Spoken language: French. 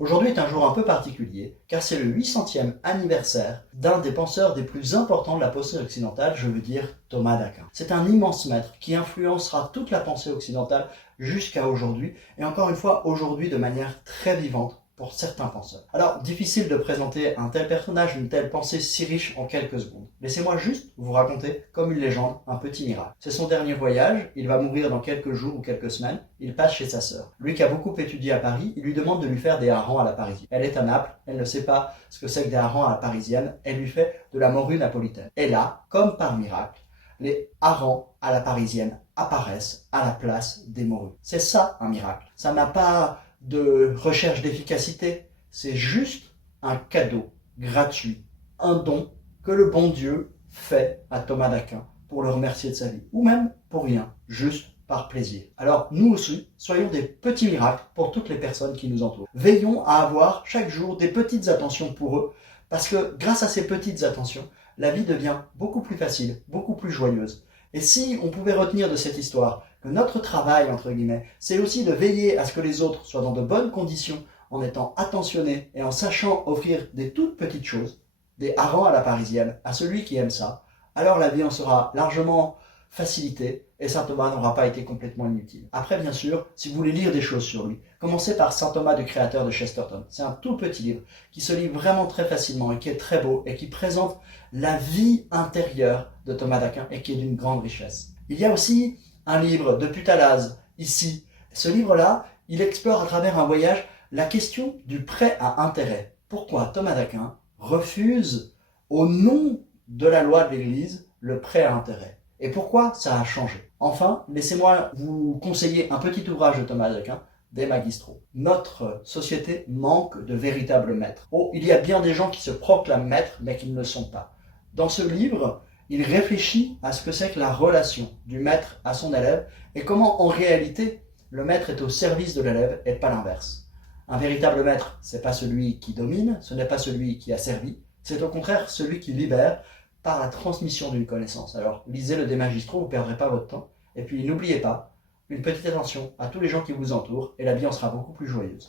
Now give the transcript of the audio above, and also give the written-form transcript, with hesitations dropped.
Aujourd'hui est un jour un peu particulier, car c'est le 800e anniversaire d'un des penseurs des plus importants de la pensée occidentale, je veux dire Thomas d'Aquin. C'est un immense maître qui influencera toute la pensée occidentale jusqu'à aujourd'hui, et encore une fois aujourd'hui de manière très vivante pour certains penseurs. Alors, difficile de présenter un tel personnage, une telle pensée si riche en quelques secondes. Laissez-moi juste vous raconter, comme une légende, un petit miracle. C'est son dernier voyage, il va mourir dans quelques jours ou quelques semaines, il passe chez sa sœur. Lui qui a beaucoup étudié à Paris, il lui demande de lui faire des harengs à la parisienne. Elle est à Naples, elle ne sait pas ce que c'est que des harengs à la parisienne, elle lui fait de la morue napolitaine. Et là, comme par miracle, les harengs à la parisienne apparaissent à la place des morues. C'est ça un miracle. Ça n'a pas de recherche d'efficacité, c'est juste un cadeau gratuit, un don que le bon Dieu fait à Thomas d'Aquin pour le remercier de sa vie, ou même pour rien, juste par plaisir. Alors nous aussi, soyons des petits miracles pour toutes les personnes qui nous entourent. Veillons à avoir chaque jour des petites attentions pour eux, parce que grâce à ces petites attentions, la vie devient beaucoup plus facile, beaucoup plus joyeuse. Et si on pouvait retenir de cette histoire que notre travail, entre guillemets, c'est aussi de veiller à ce que les autres soient dans de bonnes conditions, en étant attentionnés et en sachant offrir des toutes petites choses, des harengs à la parisienne, à celui qui aime ça, alors la vie en sera largement facilitée et saint Thomas n'aura pas été complètement inutile. Après, bien sûr, si vous voulez lire des choses sur lui, commencez par saint Thomas du Créateur de Chesterton. C'est un tout petit livre qui se lit vraiment très facilement et qui est très beau et qui présente la vie intérieure de Thomas d'Aquin et qui est d'une grande richesse. Il y a aussi un livre de Putalaz, ici. Ce livre-là, il explore à travers un voyage la question du prêt à intérêt. Pourquoi Thomas d'Aquin refuse, au nom de la loi de l'Église, le prêt à intérêt? Et pourquoi ça a changé? Enfin, laissez-moi vous conseiller un petit ouvrage de Thomas d'Aquin, des magistraux. Notre société manque de véritables maîtres. Oh, il y a bien des gens qui se proclament maîtres, mais qui ne le sont pas. Dans ce livre, il réfléchit à ce que c'est que la relation du maître à son élève et comment, en réalité, le maître est au service de l'élève et pas l'inverse. Un véritable maître, c'est pas celui qui domine, ce n'est pas celui qui a servi, c'est au contraire celui qui libère par la transmission d'une connaissance. Alors, lisez le De Magistro, vous ne perdrez pas votre temps. Et puis, n'oubliez pas, une petite attention à tous les gens qui vous entourent et la vie en sera beaucoup plus joyeuse.